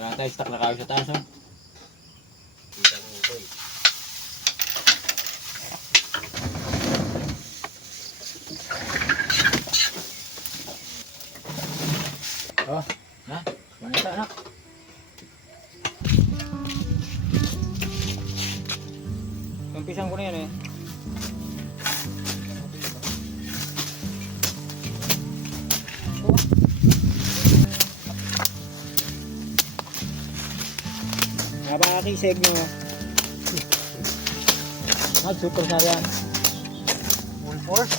Kaya tayo stock na kayo sa taas, oh. Kita mo ito eh. Oh, na. Manita, anak. Umpisan ko na yan eh. Napakakisig nyo. Super na yan. Full force.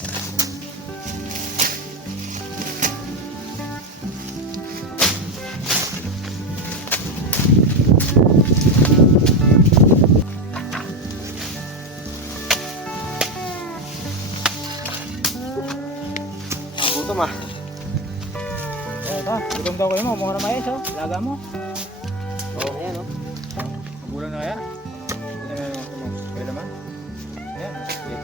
Gutom ah. Ito, gutom daw kayo mo. Mukha na mayos, oh. Laga mo. Oo, ayan oh. Magulang na kaya? Hindi na naman kaya naman. Ayan, okay.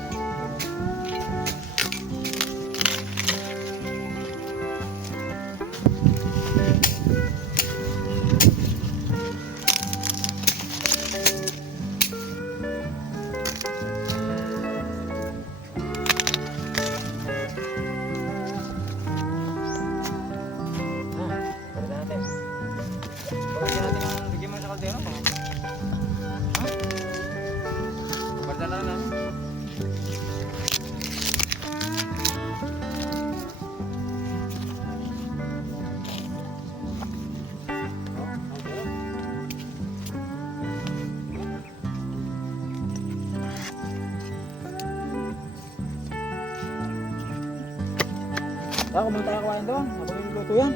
Ako muna tayo kawain doon. Ako yung luto yan.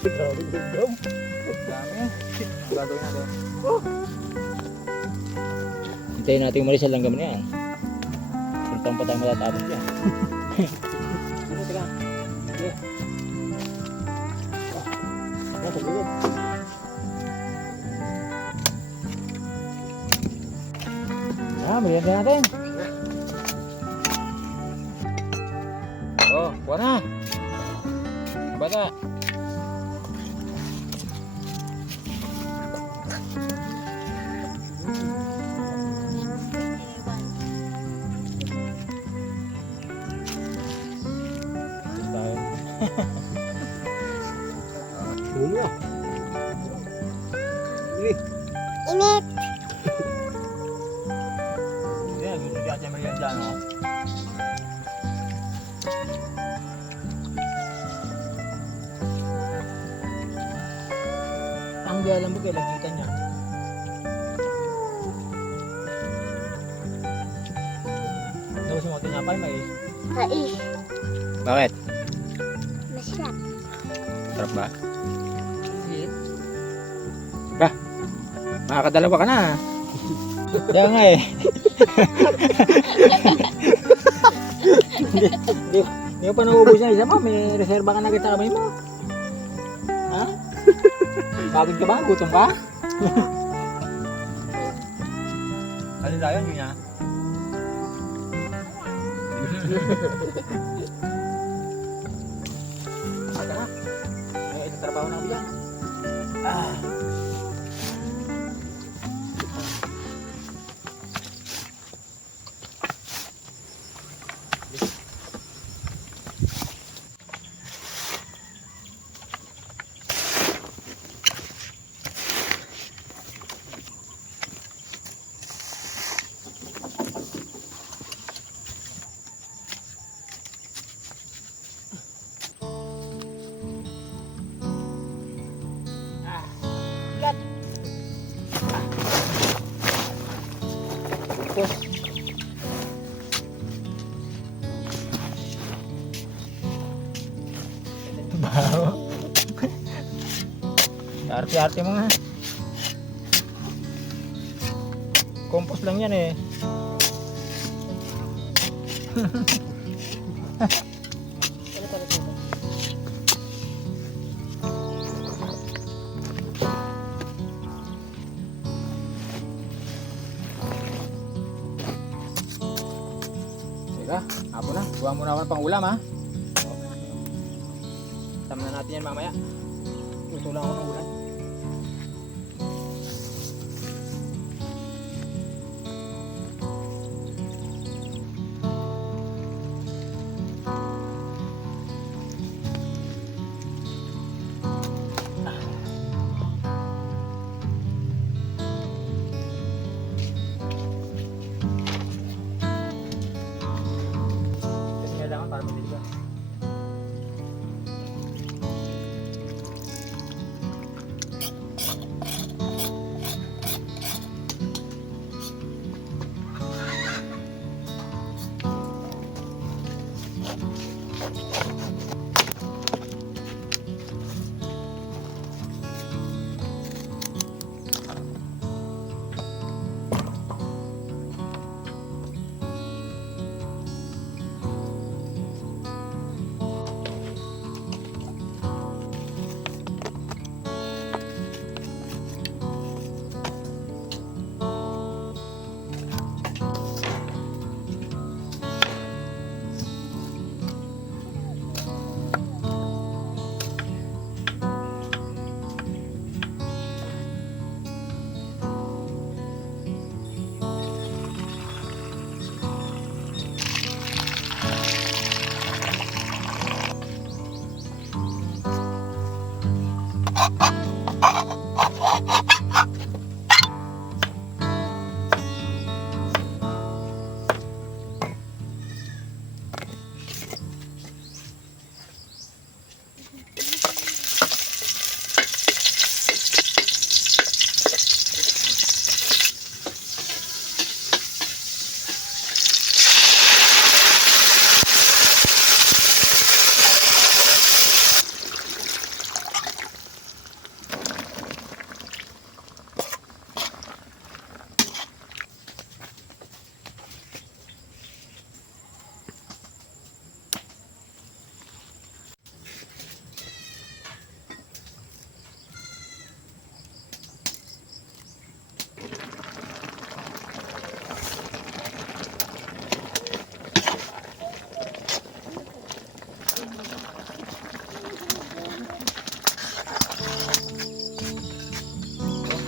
Grabe, gagawin. Dami. Ang gagawin natin. Hintayin natin umalis sa langgam na yan. Suntang pa tayo matatapos yan. Ano, teka. Okay. Nasa gulog. Merienda natin. Oh, kuha na. Bata. Bunga. Init. Yan, gusto siya siya merienda, no? Ang di alam mo kaya lagitan niya. Tapos mo tinapay, mais. Mais. Bakit? Masarap. Sarap ba? Makakadalawa ka na. Kaya nga eh. Hindi ko pa naubos na isa mo. May reserva ka na agad sa kamay mo. Ha? Pagod ka ba? Gutom ka? Ano tayo? Yun niya? Aga na. Ay, itong trabaho na ako yan. Arte-arte mo nga. Compost lang yan eh. Teka, hapon na. Buwan muna ako ng pang-ulam ha. Tama na natin yan mamaya. Gusto lang ako ng ulam. Kasi kailangan para mabilis ka.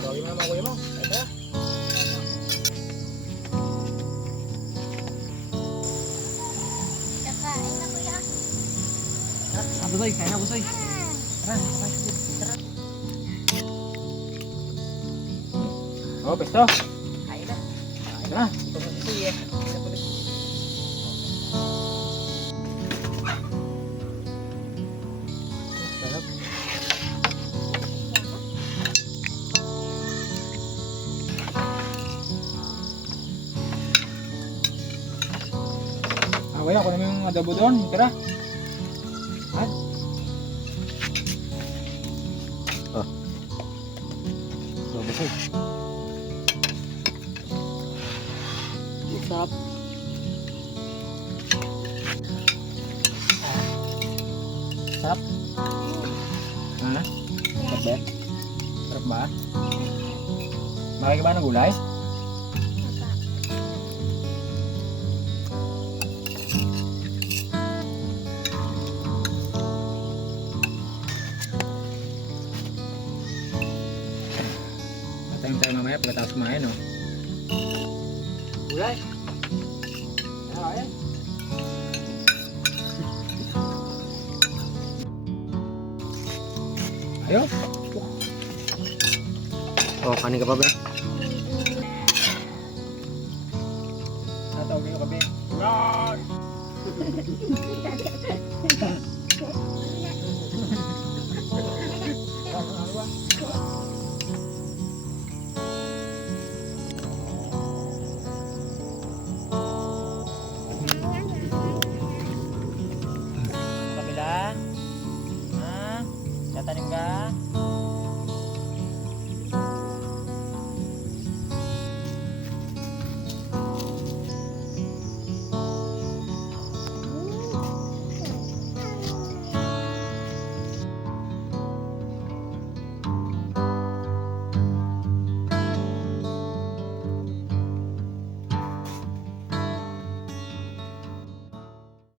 Gawin mo naman kuya mo. Ito. Kakain na kuya. Busoy, kaya na Busoy. Tara, tara. Oh, pesto. Kaya na. Kain na. Ito na Busoy eh. Sarap. Kuya, kunin mo yung adobo doon. Tara. At. So, Busoy. Sarap. Sarap. Ha? Sarap ba? Sarap ba? Makikita ba ng gulay? Tayo tayo mamaya pagkatapos kumain, no? Gulay. Ayan. Ayos. Oh, kanin ka pa ba? Natawag niyo kami. Roar! Ano ba?